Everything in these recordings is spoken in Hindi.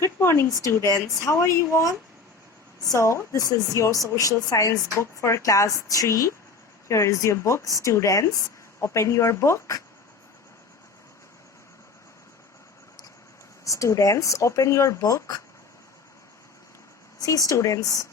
Good morning, students. How are you all? So, this is your social science book for class 3. Here is your book, students. Open your book. Students, open your book. See, students,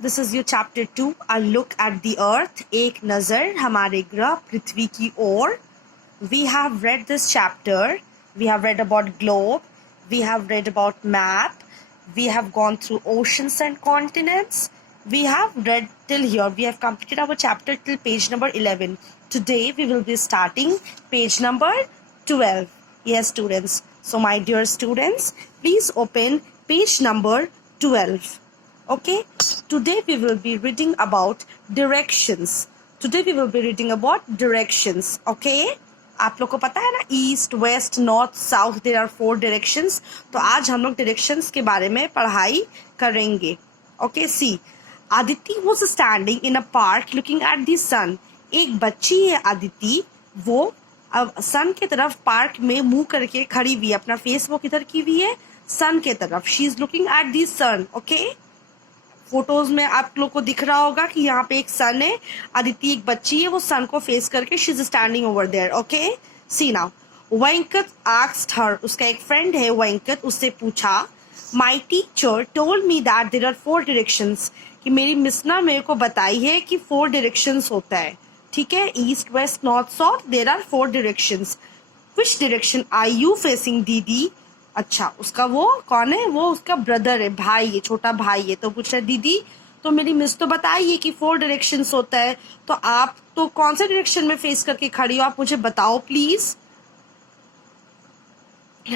this is your chapter 2, A Look at the Earth. एक नज़र हमारे ग्रह पृथ्वी की ओर. We have read this chapter. We have read about globe. We have read about map. We have gone through oceans and continents. We have read till here. We have completed our chapter till page number 11. Today we will be starting page number 12. Yes, students. So my dear students, please open page number 12. Okay. Today we will be reading about directions. Today we will be reading about directions. Okay. आप लोग को पता है ना, east west north south there are 4 directions. तो आज हम लोग डायरेक्शंस के बारे में पढ़ाई करेंगे. Okay, see Aditi was standing in a park looking at the sun. एक बच्ची है आदिति, वो अब सन के तरफ पार्क में मुंह करके खड़ी हुई है. अपना फेस वो किधर की हुई है? सन के तरफ. She is looking at the sun. Okay, photos में आप लोग को दिख रहा होगा कि यहाँ पे एक सन है, आदिति एक बच्ची है, वो सन को फेस करके she is standing over there. Okay, see now Venkat asked her. उसका एक फ्रेंड है वेंकट, उससे पूछा, my teacher told me that there are 4 directions. कि मेरी मिस ना मेरे को बताई है कि 4 डायरेक्शंस होता है. ठीक है, east west north south there are 4 directions. Which direction are you facing दीदी? अच्छा, उसका वो कौन है? वो उसका ब्रदर है, भाई है, छोटा भाई है. तो पूछ रहा है, दीदी तो मेरी मिस तो बताइए कि 4 डायरेक्शंस होता है, तो आप तो कौन से डायरेक्शन में फेस करके खड़ी हो, आप मुझे बताओ please.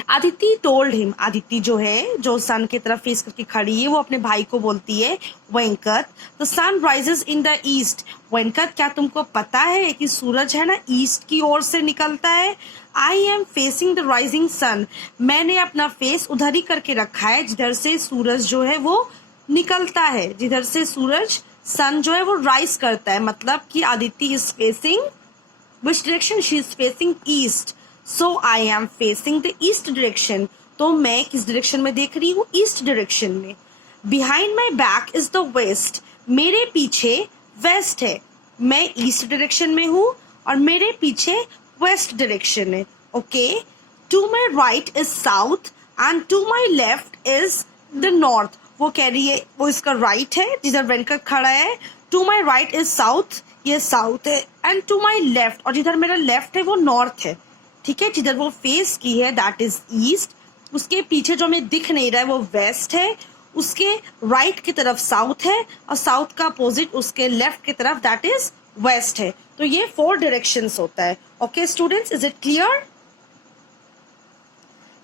Aditi told him. Aditi जो है, जो सन की तरफ फेस करके खड़ी है, वो अपने भाई को बोलती है, Venkat the sun rises in the east. Venkat, क्या तुमको पता है कि सूरज है ना ईस्ट की ओर से निकलता है? I am facing the rising sun. मैंने अपना फेस उधर ही करके रखा है जिधर से सूरज जो है वो निकलता है, जिधर से सूरज सन जो है वो राइज करता है. मतलब कि Aditi is facing which direction? She is facing east. So I am facing the east direction. तो मैं किस डायरेक्शन में देख रही हूँ? ईस्ट डायरेक्शन में. Behind my back is the west. मेरे पीछे वेस्ट है. मैं ईस्ट डायरेक्शन में हूँ और मेरे पीछे वेस्ट डायरेक्शन है. Okay, to my right is south and to my left is the north. वो कह रही है, वो इसका राइट है जिधर वेंकट खड़ा है. To my right is south, ये साउथ है. एंड टू माई लेफ्ट, और जिधर मेरा लेफ्ट है वो नॉर्थ है. ठीक है, जिधर वो फेस की है दैट इज ईस्ट. उसके पीछे जो हमें दिख नहीं रहा है वो वेस्ट है. उसके राइट की तरफ साउथ है और साउथ का अपोजिट उसके लेफ्ट की तरफ दैट इज वेस्ट है. तो ये 4 डायरेक्शंस होता है. Okay students, is it clear?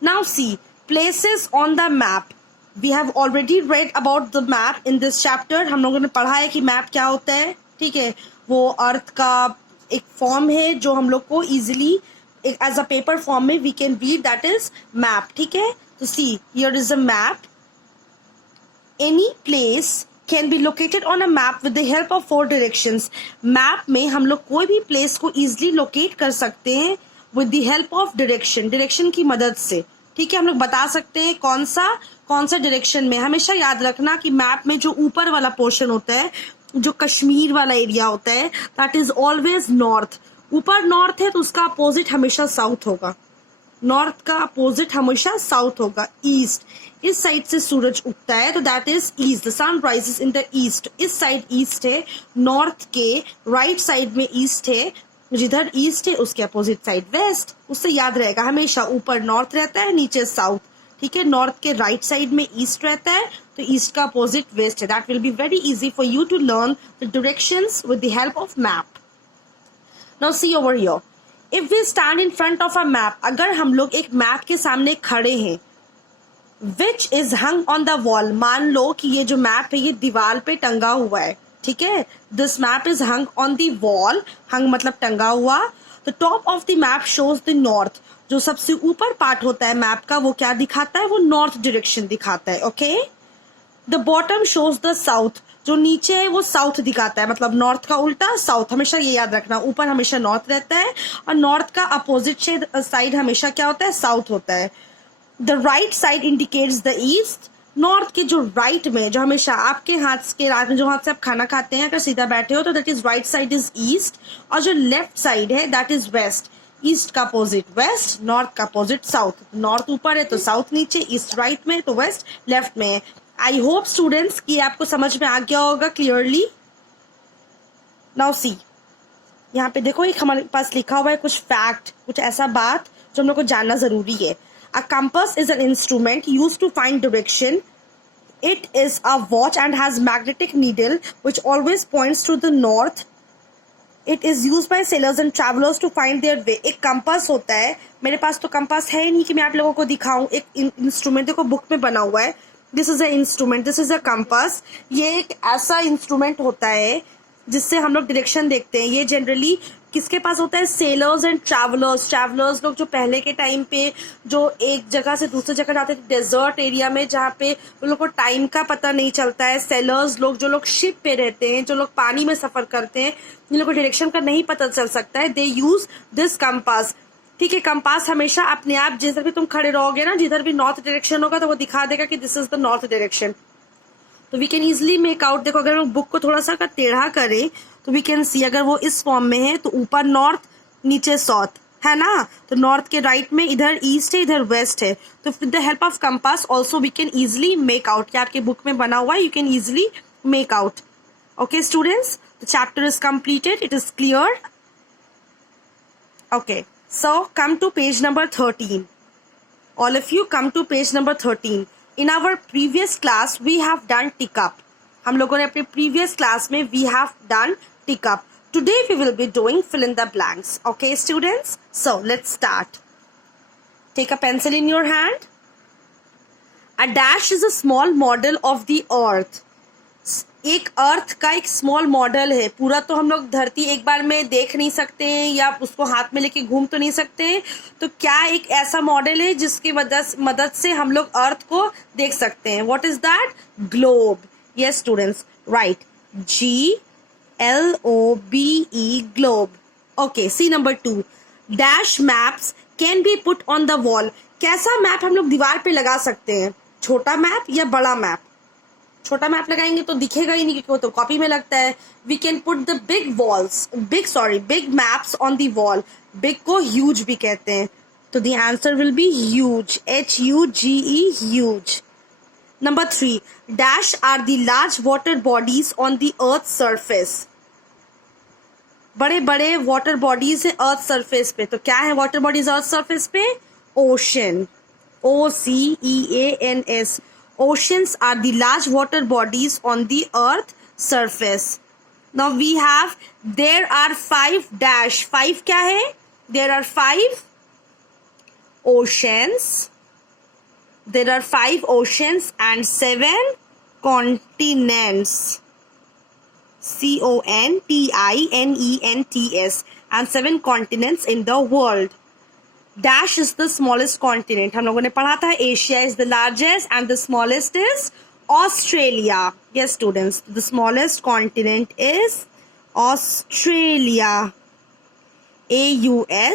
Now see places on the map. We have already read about the map in this chapter. हम लोगों ने पढ़ा है कि मैप क्या होता है. ठीक है, वो अर्थ का एक फॉर्म है जो हम लोग को easily as a paper form में we can read, that is map. ठीक है, तो see here is a map. Any place can be located on a map with the help of 4 directions. Map में हम लोग कोई भी प्लेस को इजिली लोकेट कर सकते हैं with the help of direction. Direction की मदद से. ठीक है, हम लोग बता सकते हैं कौन सा डायरेक्शन में. हमेशा याद रखना कि मैप में जो ऊपर वाला पोर्शन होता है, जो कश्मीर वाला एरिया होता है, दैट इज ऑलवेज नॉर्थ. ऊपर नॉर्थ है तो उसका अपोजिट हमेशा साउथ होगा. नॉर्थ का अपोजिट हमेशा साउथ होगा. ईस्ट, इस साइड से सूरज उगता है तो that is east. The sun rises in the east. इस साइड ईस्ट है. नॉर्थ के राइट साइड में ईस्ट है. जिधर ईस्ट है उसके अपोजिट साइड वेस्ट. उससे याद रहेगा हमेशा ऊपर नॉर्थ रहता है, नीचे साउथ. ठीक है, नॉर्थ के राइट साइड में ईस्ट रहता है तो ईस्ट का अपोजिट वेस्ट है. That will be very easy for you to learn the directions with the help of map. Now see over here. If we stand in front of a map, अगर हम लोग एक मैप के सामने खड़े हैं, which is hung on the wall. मान लो कि ये जो मैप है ये दीवार पे टंगा हुआ है. ठीक है, this map is hung on the wall. hung मतलब टंगा हुआ. The top of the map shows the north. जो सबसे ऊपर पार्ट होता है मैप का वो क्या दिखाता है? वो नॉर्थ डायरेक्शन दिखाता है. Okay, the bottom shows the south. जो नीचे है वो साउथ दिखाता है, मतलब नॉर्थ का उल्टा साउथ. हमेशा ये याद रखना, ऊपर हमेशा नॉर्थ रहता है और नॉर्थ का अपोजिट साइड हमेशा क्या होता है? साउथ होता है. The right side indicates the east, north के जो राइट में, जो हमेशा आपके हाथ के रात में जो हाथ से आप खाना खाते हैं, अगर सीधा बैठे हो तो that is right side is east, और जो लेफ्ट साइड है दैट इज वेस्ट। ईस्ट का अपोजिट वेस्ट, नॉर्थ का अपोजिट साउथ। नॉर्थ ऊपर है तो साउथ नीचे, ईस्ट राइट में तो वेस्ट लेफ्ट में है। आई होप स्टूडेंट्स कि आपको समझ में आ गया होगा क्लियरली। नाउ सी, यहाँ पे देखो एक हमारे पास लिखा हुआ है कुछ फैक्ट, कुछ ऐसा बात जो हम लोग को जानना जरूरी है। A compass is an instrument used to find direction. It is a watch and has magnetic needle which always points to the north. It is used by sailors and travelers to find their way. एक कंपास होता है, मेरे पास तो कंपास है नहीं कि मैं आप लोगों को दिखाऊं। एक इंस्ट्रूमेंट देखो बुक में बना हुआ है, this is a instrument, this is a compass. ये एक ऐसा इंस्ट्रूमेंट होता है जिससे हम लोग डायरेक्शन देखते हैं। ये जनरली किसके पास होता है? Sellers and travellers. ट्रैवलर्स लोग जो पहले के टाइम पे जो एक जगह से दूसरी जगह जाते थे, डेजर्ट एरिया में जहाँ पे उन लोग को टाइम का पता नहीं चलता है। सेलर्स लोग, जो लोग शिप पे रहते हैं, जो लोग पानी में सफर करते हैं, जिन लोग को डायरेक्शन का नहीं पता चल सकता है, दे यूज दिस कंपास। ठीक है, कंपास हमेशा अपने आप जिधर भी तुम खड़े रहोगे ना, जिधर भी नॉर्थ डायरेक्शन होगा तो वो दिखा देगा कि this is the north direction. तो we can easily make out. देखो अगर हम बुक को थोड़ा सा टेढ़ा करें तो वी कैन सी, अगर वो इस फॉर्म में है तो ऊपर नॉर्थ नीचे साउथ है ना, तो नॉर्थ के राइट में इधर ईस्ट है इधर वेस्ट है। तो with the help of compass also we can easily make out. क्या आपके बुक में बना हुआ है, you can easily make out. Okay students, the chapter is completed, it is clear. Okay, so come to page number 13. All of you come to page number 13. In our previous class we have done tick up. हम लोगों ने अपने previous class में we have done tick up. Today we will be doing fill in the blanks. Okay students? So let's start. Take a pencil in your hand. A dash is a small model of the earth. एक अर्थ का एक स्मॉल मॉडल है। पूरा तो हम लोग धरती एक बार में देख नहीं सकते हैं या उसको हाथ में लेके घूम तो नहीं सकते हैं। तो क्या एक ऐसा मॉडल है जिसकी मदद से हम लोग अर्थ को देख सकते हैं? What is that? Globe. Yes students, right, GLOBE, globe. Okay, see number 2, dash maps can be put on the wall. कैसा मैप हम लोग दीवार पे लगा सकते हैं? छोटा मैप या बड़ा मैप? छोटा मैप लगाएंगे तो दिखेगा ही नहीं क्योंकि वो तो कॉपी में लगता है। We can put the big maps on the wall. Big को ह्यूज भी कहते हैं, तो the answer will be huge, HUGE, huge. Number 3, dash are the large water bodies on the earth surface. बड़े बड़े वाटर बॉडीज है अर्थ सरफेस पे। तो क्या है वाटर बॉडीज अर्थ सरफेस पे? Ocean, OCEANS. Oceans are the large water bodies on the earth surface. Now we have, there are 5 dash. 5 क्या है? There are 5 oceans. There are 5 oceans and 7 continents. CONTINENTS, and 7 continents in the world. Dash is the smallest continent. हम लोगों ने पढ़ा था Asia is the largest and the smallest is Australia. Yes students, the smallest continent is Australia. AUSTRALIA,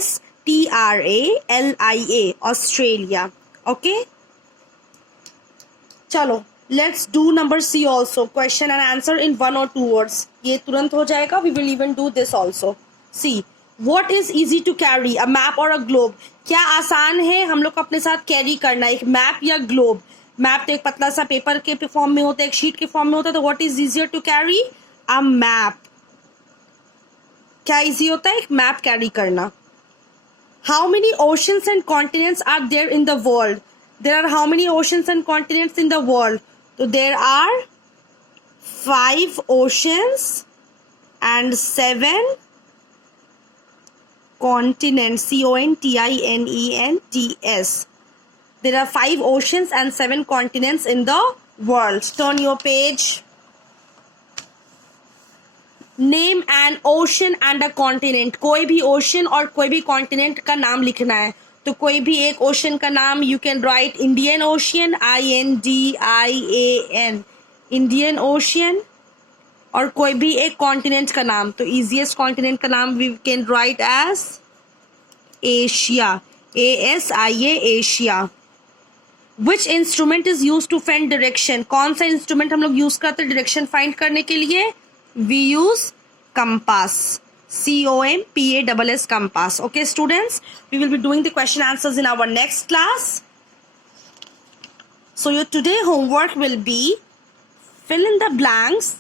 Australia. Okay, चलो let's do number C also. Question and answer in 1 or 2 words. ये तुरंत हो जाएगा. We will even do this also. C. What is easy to carry, a map or a globe? क्या आसान है हम लोग को अपने साथ कैरी करना, एक मैप या ग्लोब? मैप तो एक पतला सा पेपर के फॉर्म में होता है, एक शीट के फॉर्म में होता है। तो what is easier to carry? A map. क्या इजी होता है? एक मैप कैरी करना। How many oceans and continents are there in the world? There are how many oceans and continents in the world? तो there are 5 oceans and 7 continents. CONTINENTS. There are 5 oceans and 7 continents in the world. Turn your page. Name an ocean and a continent. कोई भी ocean और कोई भी continent का नाम लिखना है। तो कोई भी एक ocean का नाम you can write Indian Ocean, INDIAN, Indian Ocean। और कोई भी एक कॉन्टिनेंट का नाम, तो इजीएस्ट कॉन्टिनेंट का नाम we can write as Asia, ASIA, Asia. Which instrument is use to find direction, कौन सा इंस्ट्रूमेंट हम लोग यूज करते हैं डायरेक्शन फाइंड करने के लिए? We use compass, COMPASS, compass. Okay students, we will be doing the question answers in our next class. So your today homework will be fill in the blanks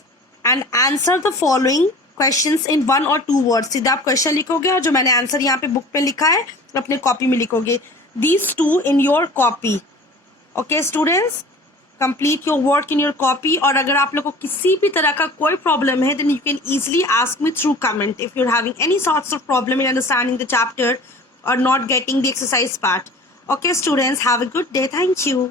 and answer the following questions in 1 or 2 words. सीधा आप क्वेश्चन लिखोगे और जो मैंने आंसर यहाँ पे बुक पे लिखा है अपने कॉपी में लिखोगे. These two in your copy. Okay students, complete your work in your copy. और अगर आप लोग को किसी भी तरह का कोई प्रॉब्लम है then you can easily ask me through comment if you're having any sorts of problem in understanding the chapter or not getting the exercise part. Okay students, have a good day. Thank you.